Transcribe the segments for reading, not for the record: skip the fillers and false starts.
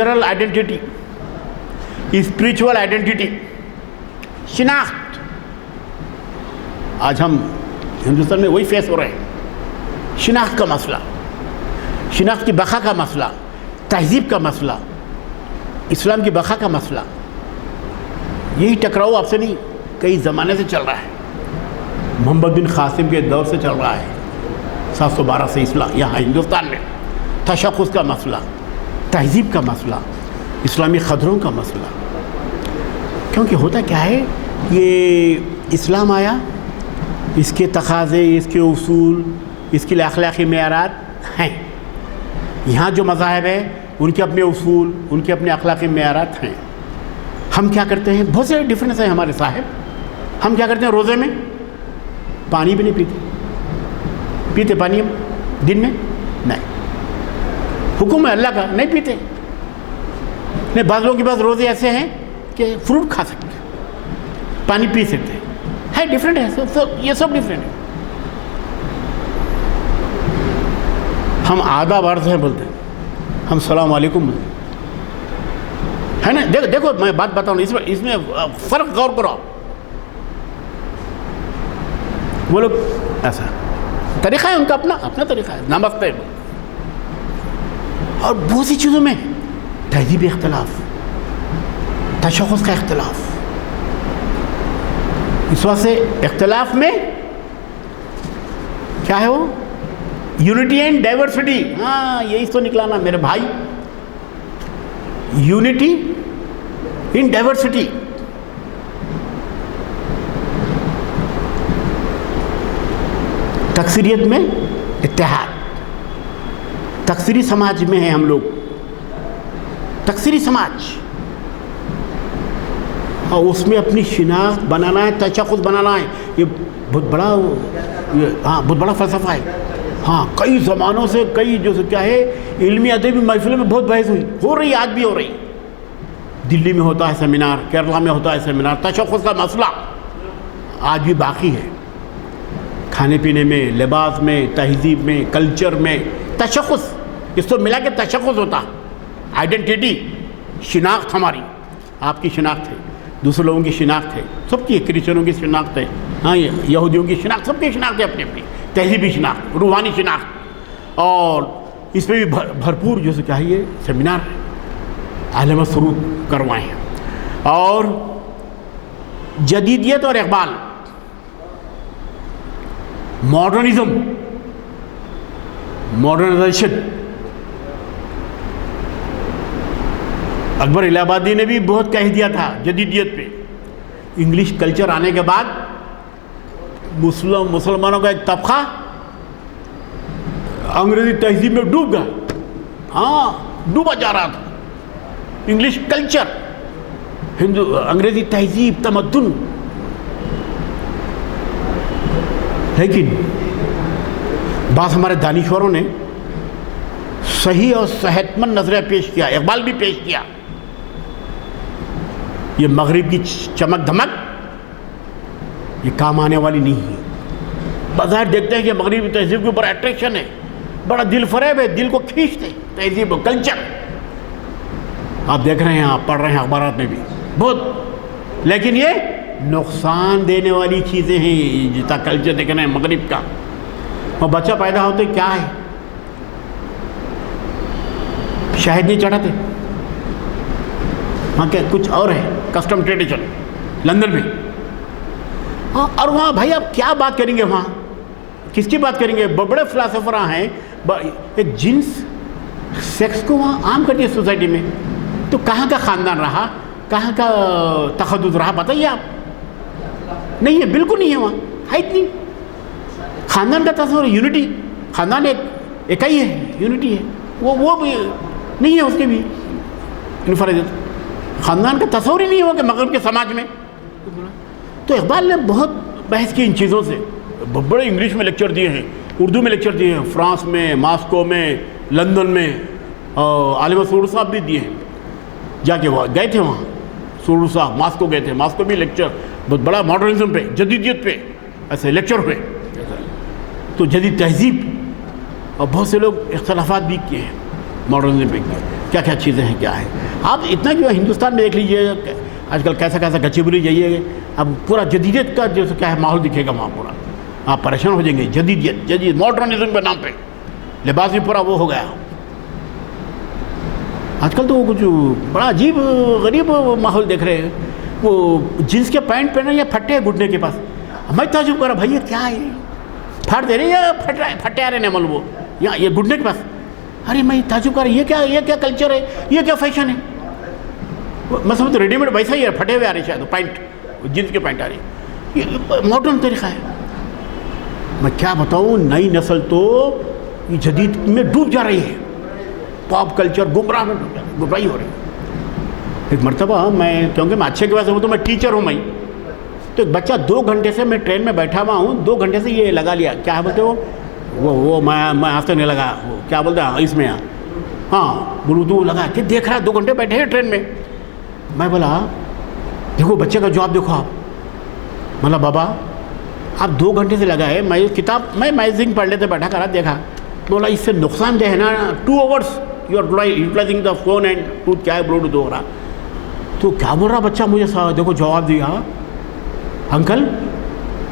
Cultural identity, spiritual identity, शिनाख्त। आज हम हिंदुस्तान में वही फेस हो रहे हैं। शिनाख्त का मसला, शिनाख्त की बका का मसला, तहजीब का मसला, इस्लाम की बका का मसला, यही टकराव आपसे नहीं कई ज़माने से चल रहा है। मोहम्मद बिन कासिम के दौर से चल रहा है, 712 से इस्लाम यहाँ हिंदुस्तान में। तशख़्ख़ुस का मसला, तहजीब का मसला, इस्लामी ख़दरों का मसला। क्योंकि होता क्या है, ये इस्लाम आया, इसके तकाज़े, इसके उसूल, इसके लिए अखलाक़ी मेयारात हैं। यहाँ जो मज़ाहिब है उनके अपने उसूल, उनके अपने अखलाक़ी मेयारात हैं। हम क्या करते हैं, बहुत से डिफरेंस है हमारे साहिब। हम क्या करते हैं, रोज़े में पानी भी नहीं पीते पानी हम दिन में नहीं, हुक्म है अल्लाह का, नहीं पीते। नहीं, बाज़ लोगों के पास रोज़े ऐसे हैं कि फ्रूट खा सकते हैं, पानी पी सकते हैं। है डिफरेंट है, ये सब डिफरेंट है। हम आदाब अर्ज़ है बोलते हैं, हम सलाम वालेकुम बोलते हैं, है ना। देखो मैं बात बताऊँ, इसमें फ़र्क गौर करो। वो लोग ऐसा तरीक़ा है उनका, अपना तरीक़ा है, नमस्ते। और बहुत सी चीज़ों में तहज़ीब इख्तिलाफ, तशख़्ख़ुस का इख्तिलाफ। इस वजह से इख्तिलाफ में क्या है वो, यूनिटी एंड डाइवर्सिटी। हाँ, यही तो निकलाना मेरे भाई, यूनिटी इन डाइवर्सिटी। तकसीरियत में इत्तेहाद। तकसीरी समाज में है हम लोग, तकसीरी समाज, और उसमें अपनी शिनाख्त बनाना है, तशख़्ख़ुस बनाना है। ये बहुत बड़ा फ़लसफ़ा है। हाँ, कई ज़मानों से कई जो क्या है, इल्मी अदबी महफ़िलों में बहुत बहस हुई, हो रही, आज भी हो रही। दिल्ली में होता है सेमिनार, केरला में होता है सेमिनार, तशख़्ख़ुस का मसला आज भी बाकी है। खाने पीने में, लिबास में, तहज़ीब में, कल्चर में तशख़्ख़ुस, इसको मिला के तशख़्ख़ुस होता। आइडेंटिटी, शिनाख्त हमारी, आपकी शिनाख्त है, दूसरे लोगों की शिनाख्त है, सबकी, क्रिश्चियनों की शिनाख्त है, हाँ, यहूदियों की शिनाख्त, सबकी शिनाख्त है अपनी अपनी, तहज़ीबी शिनाख्त, रूहानी शिनाख्त। और इस पर भी भरपूर जो क्या है, ये सेमिनार आलम शुरू करवाए हैं। और जदीदियत और इक़बाल, मॉडर्निज़म, मॉडर्नाइजेशन। अकबर इलाहाबादी ने भी बहुत कह दिया था जदीदियत पे। इंग्लिश कल्चर आने के बाद मुसलमानों का एक तबका अंग्रेज़ी तहज़ीब में डूब गया। हाँ, डूबा जा रहा था इंग्लिश कल्चर, अंग्रेज़ी तहज़ीब, तमद्दुन। लेकिन बात हमारे दानिश्वरों ने सही और सेहतमंद नज़रिया पेश किया, इक़बाल भी पेश किया। ये मगरिब की चमक धमक ये काम आने वाली नहीं है। बाज़ार देखते हैं कि मगरिबी तहज़ीब के ऊपर अट्रैक्शन है, बड़ा दिल फरेब है, दिल को खींचते तहज़ीब और कल्चर। आप देख रहे हैं, आप पढ़ रहे हैं अखबारात में भी बहुत। लेकिन ये नुकसान देने वाली चीज़ें हैं, जितना कल्चर देख रहे हैं मगरिब का। और बच्चा पैदा होते क्या है, शहद नहीं चढ़ाते, वहाँ क्या कुछ और है, कस्टम ट्रेडिशन लंदन में। हाँ, और वहाँ भाई आप क्या बात करेंगे, वहाँ किसकी बात करेंगे। बड़े फ़िलासफ़र हैं, जिन्स सेक्स को वहाँ आम कर दिया सोसाइटी में। तो कहाँ का ख़ानदान रहा, कहाँ का तखद्दुस रहा, बताइए आप। नहीं है, बिल्कुल नहीं है, वहाँ है इतनी ख़ानदान का तस्वर, यूनिटी। ख़ानदान एक इकाई है, यूनिटी है, वो भी नहीं है, उसके भी इनफरादियत। ख़ानदान का तस्वर ही नहीं हुआ कि मगरिब के समाज में। तो इक़बाल ने बहुत बहस की इन चीज़ों से, बड़े इंग्लिश में लेक्चर दिए हैं, उर्दू में लेक्चर दिए हैं, फ्रांस में, मॉस्को में, लंदन में, आलिम सूर साहब भी दिए हैं। जाके वो गए थे वहाँ, सूर साहब मॉस्को गए थे, मॉस्को भी लेक्चर बहुत बड़ा मॉडर्निज़म पे, जदीदियत पे ऐसे लेक्चर हुए। तो जदीद तहज़ीब, और बहुत से लोग इख्तिलाफ़ात भी किए हैं मॉडर्निज़म पे किए। کیا کیا چیزیں ہیں کیا ہے. آپ اتنا جو ہے ہندوستان میں دیکھ لیجیے آج کل کیسا کیسا گچیبولی جائیے اب پورا جدیدیت کا جو کیا ہے ماحول دکھے گا وہاں پورا. آپ پریشان ہو جائیں گے. جدید ماڈرنزم کے نام پہ لباس بھی پورا وہ ہو گیا. آج کل تو وہ کچھ بڑا عجیب غریب ماحول دیکھ رہے ہیں. وہ جینس کے پینٹ پہنے یا پھٹے ہیں گھٹنے کے پاس. میں تعجب کرا بھائی یہ کیا ہے, پھاڑ دے رہے یا پھٹے آ رہے ہیں وہ یا یہ گھٹنے کے پاس. ارے میں تعجب کر رہا یہ کیا کلچر ہے, یہ کیا فیشن ہے. میں سمجھتا ریڈی میڈ ویسا ہی ہے, پھٹے ہوئے آ رہے شاید پینٹ, جینس کے پینٹ آ رہی ہے. یہ ماڈرن طریقہ ہے. میں کیا بتاؤں, نئی نسل تو یہ جدید میں ڈوب جا رہی ہے. پاپ کلچر گمراہی ہو رہی ہے. ایک مرتبہ میں کیونکہ میں اچھے کے وجہ سے ہوں تو میں ٹیچر ہوں. میں تو ایک بچہ 2 گھنٹے سے میں ٹرین میں بیٹھا ہوا ہوں, 2 گھنٹے سے یہ لگا لیا کیا بولتے وہ میں آج تک نہیں لگا, وہ کیا بولتے ہیں اس میں ہاں بلوٹوتھ لگا کے دیکھ رہا. 2 گھنٹے بیٹھے ہیں ٹرین میں. میں بولا دیکھو بچے کا جواب دیکھو آپ. مطلب بابا آپ 2 گھنٹے سے لگا ہے, میں کتاب میں میگزین پڑھ لیتے بیٹھا کرا دیکھا. بولا اس سے نقصان دہ ہے نا, 2 hours you are utilising the phone and tooth کیا ہے بلوٹوتھ ہو رہا. تو کیا بول رہا بچہ مجھے دیکھو جواب دیا, انکل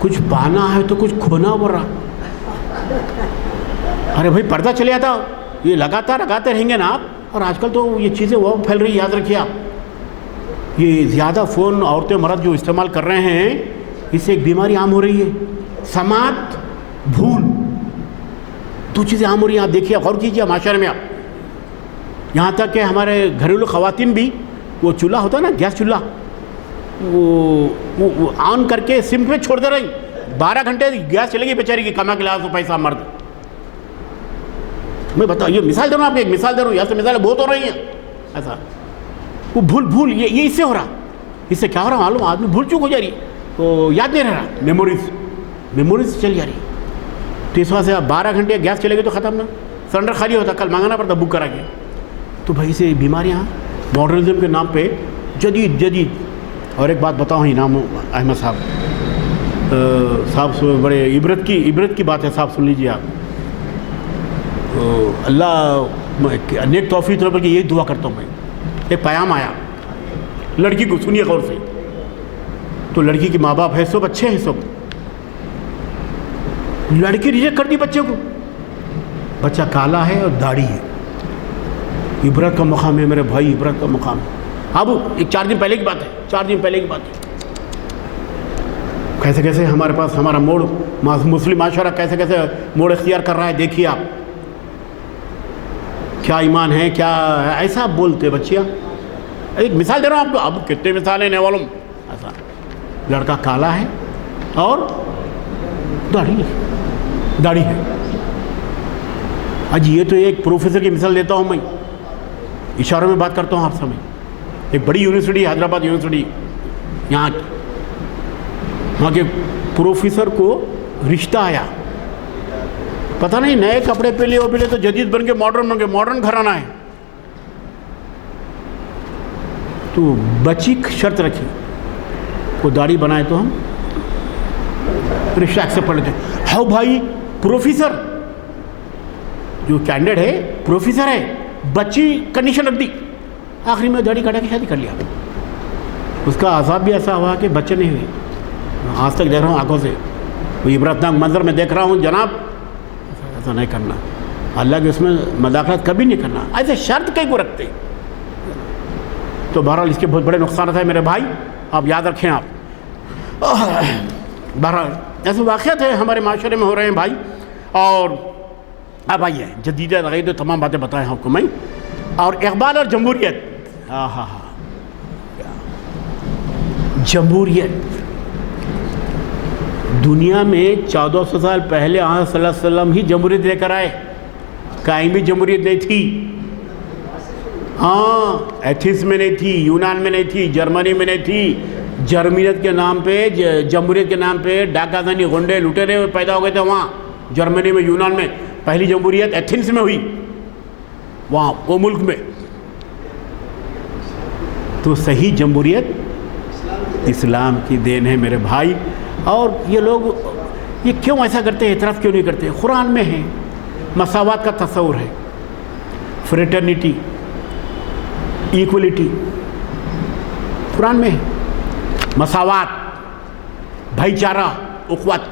کچھ پانا ہے تو کچھ کھونا بول رہا. ارے بھائی پردہ چلے جاتا, یہ لگاتے رہیں گے نا آپ. اور آج کل تو یہ چیزیں وہ پھیل رہی, یاد رکھیے آپ. یہ زیادہ فون عورتیں مرد جو استعمال کر رہے ہیں اس سے ایک بیماری عام ہو رہی ہے, سماعت بھول. 2 چیزیں عام ہو رہی ہیں. آپ دیکھیے غور کیجیے معاشرے میں. آپ یہاں تک کہ ہمارے گھریلو خواتین بھی وہ چولہا ہوتا ہے نا گیس چولہا, وہ آن کر کے سم پہ چھوڑ دے رہی. 12 گھنٹے گیس چلے گی بیچاری کی, کما کے لحاظ سے پیسہ مرد. میں بتاؤ یہ مثال دے رہا ہوں آپ کو, ایک مثال دے رہا ہوں, یہاں سے مثالیں بہت ہو رہی ہیں ایسا. وہ بھول یہ اس سے ہو رہا. اس سے کیا ہو رہا معلوم, آدمی بھول چوک ہو جا رہی, تو یاد نہیں رہ رہا, میموریز چل جا رہی. تو اس وجہ سے 12 گھنٹے گیس چلے گی تو ختم نا, سلنڈر خالی ہوتا, کل مانگانا پڑتا بک کرا کے. تو بھائی سے بیماریاں ماڈرنزم کے نام پہ جدید. اور ایک بات بتاؤں انعام احمد صاحب بڑے عبرت کی بات ہے صاحب, سن لیجیے آپ. اللہ نیک توفیق طور پر کہ یہی دعا کرتا ہوں میں. ایک پیام آیا لڑکی کو, سنیے غور سے. تو لڑکی کے ماں باپ ہے سب اچھے ہیں سب, لڑکی ریجیکٹ کر دی بچے کو. بچہ کالا ہے اور داڑھی ہے. عبرت کا مقام ہے میرے بھائی, عبرت کا مقام. اب 4 دن پہلے کی بات ہے, کیسے ہمارے پاس ہمارا موڑ مسلم معاشرہ کیسے موڑ اختیار کر رہا ہے. دیکھیے آپ کیا ایمان ہے, کیا ایسا بولتے بچیاں. ایک مثال دے رہا ہوں آپ کو, اب کتنے مثالیں نے والوں. ایسا لڑکا کالا ہے اور داڑھی ہے. یہ تو ایک پروفیسر کی مثال دیتا ہوں میں, اشاروں میں بات کرتا ہوں آپ سمجھ. ایک بڑی یونیورسٹی, حیدرآباد یونیورسٹی, وہاں کے پروفیسر کو رشتہ آیا. پتہ نہیں نئے کپڑے پہلے وہ پہلے تو جدید بن کے ماڈرن گھرانہ ہے. تو بچی شرط رکھی وہ داڑھی بنائے تو ہم رشتہ ایکسپٹ کر لیتے. ہاؤ بھائی پروفیسر جو کینڈیڈیٹ ہے پروفیسر ہے, بچی کنڈیشن رکھ دی. آخری میں داڑھی کٹا کے شادی کر لیا. اس کا عذاب بھی ایسا ہوا کہ بچے نہیں ہوئے. آج تک دیکھ رہا ہوں آنکھوں سے, وہ عبرتناک منظر میں دیکھ رہا ہوں. جناب ایسا نہیں کرنا, اللہ کے اس میں مداخلت کبھی نہیں کرنا. ایسے شرط کہیں کو رکھتے. تو بہرحال اس کے بہت بڑے نقصانات ہیں میرے بھائی, آپ یاد رکھیں. آپ بہرحال ایسے واقعات ہیں ہمارے معاشرے میں ہو رہے ہیں بھائی. اور اب آئیے جدیدیت عقیدت تو تمام باتیں بتائیں آپ کو میں. اور اقبال اور جمہوریت, جمہوریت دنیا میں 1400 سال پہلے آن صلی اللہ علیہ وسلم ہی جمہوریت لے کر آئے. کہیں بھی جمہوریت نہیں تھی. ایتھنس میں نہیں تھی, یونان میں نہیں تھی, جرمنی میں نہیں تھی. جرمنیت کے نام پہ, جمہوریت کے نام پہ ڈاکہ زنی غنڈے لٹیرے پیدا ہو گئے تھے وہاں جرمنی میں, یونان میں. پہلی جمہوریت ایتھنس میں ہوئی, وہاں وہ ملک میں. تو صحیح جمہوریت اسلام کی دین ہے میرے بھائی. اور یہ لوگ یہ کیوں ایسا کرتے ہیں, اعتراف کیوں نہیں کرتے؟ قرآن میں ہے, مساوات کا تصور ہے, فریٹرنیٹی, इक्वलिटी कुरान में है, मसावात, भाईचारा, उखवत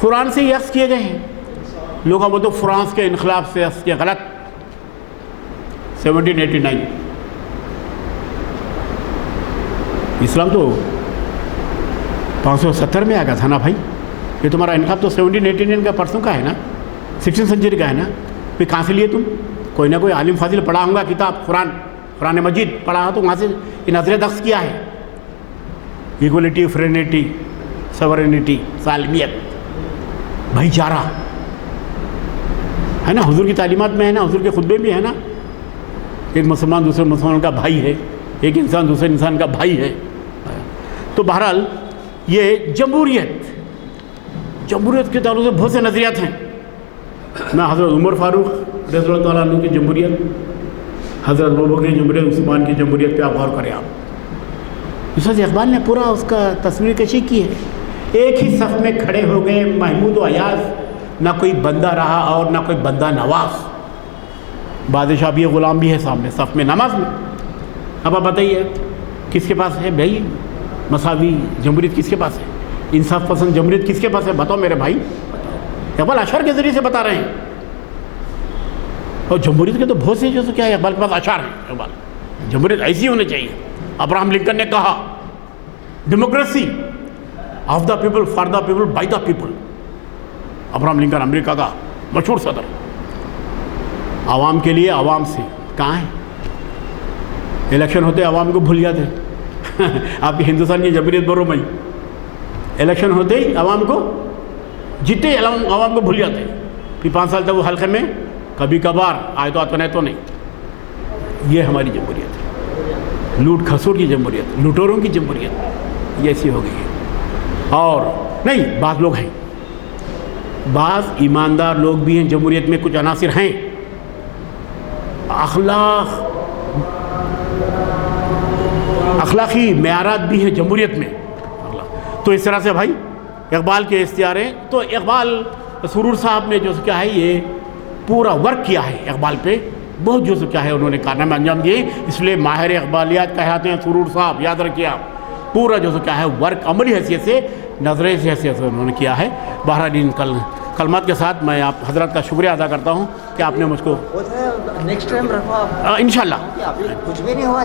कुरान से ही अक्स किए गए हैं। लोग वो तो फ्रांस के इनकलाब से अक्स किया, गलत। 1789 इस्लाम तो 570 में आ गया था ना भाई। ये तुम्हारा इनकलाब तो 1789 का परसों का है ना, 16th सेंचुरी का है ना। फिर कहाँ से लिए तुम? कोई ना कोई आलिम फाजिल पढ़ा होगा किताब, कुरान मजीद पढ़ा हो तो वहाँ से ये नजरिया अक्स किया है। इक्वलिटी, फ्रेनिटी, सवरेनिटी, सालमियत, भाईचारा है ना, हुजूर की तालीमात में है ना, हुजूर के खुतबे भी है ना। एक मुसलमान दूसरे मुसलमान का भाई है, एक इंसान दूसरे इंसान का भाई है। तो बहरहाल ये जमहूरियत के ताल्लुक से बहुत से नज़रियात हैं। मैं हज़रत उमर फ़ारूक रज़ियल्लाहु ताला अन्हु की जमहूरियत, हज़रत अबू बकर की जमहूरियत, उस्मान की जमहूरियत पे आप गौर करें। आप यूसुफ़ इक़बाल ने पूरा उसका तस्वीर कशी की है। एक ही सफ़ में खड़े हो गए महमूद व अयाज़, ना कोई बंदा रहा और ना कोई बंदा नवाज। बादशाह भी है, ग़ुलाम भी है सामने सफ़ में, नमाज में। अब आप बताइए किसके पास है भाई मसावी जमहूरियत? किसके पास है इंसाफ पसंद जमहूरियत? किसके पास है? बताओ मेरे भाई। इक़बाल अशर के ज़रिए से बता रहे हैं। और जमहूरियत के तो बहुत से जो क्या है, इक़बाल के पास अशर है। इक़बाल जमहूरियत ऐसी होनी चाहिए। अब्राहम लिंकन ने कहा democracy of the people, for the people, by the people. Abraham Lincoln America का मशहूर सदर, आवाम के लिए आवाम से। कहाँ है? इलेक्शन होते आवाम को भूल जाते। आपकी हिंदुस्तान की जमहूरियत बरो मई, इलेक्शन होते ही आवाम को जीते, आवाम को भूल जाते। फिर 5 साल तक वो हल्के में कभी कभार आए तो आता नहीं तो नहीं। ये हमारी जमहूरियत है, लूट खसूट की जमहूरियत, लूटोरों की जमहूरियत ये ऐसी हो गई है। और नहीं, बाज़ लोग हैं, बाज़ ईमानदार लोग भी हैं जमहूरियत में, कुछ अनासिर हैं, अखलाकी मेयारात भी हैं जमहूरियत में। तो इस तरह से भाई इक़बाल के इख्तियार हैं। तो इक़बाल सुरूर साहब ने जो क्या है ये पूरा वर्क किया है इक़बाल पे, बहुत जो क्या है उन्होंने कारनामे अंजाम दिए, इसलिए माहिर इक़बालियात कहलाते हैं सुरूर साहब। याद रखिए आप, पूरा जो क्या है वर्क अमली हैसियत से, नजरे से हैसियत से उन्होंने किया है। बहरहाल इन कलमात के साथ मैं आप हजरत का शुक्रिया अदा करता हूँ कि आपने मुझको नेक्स्ट टाइम रखो आप इंशाल्लाह। कुछ भी नहीं हुआ।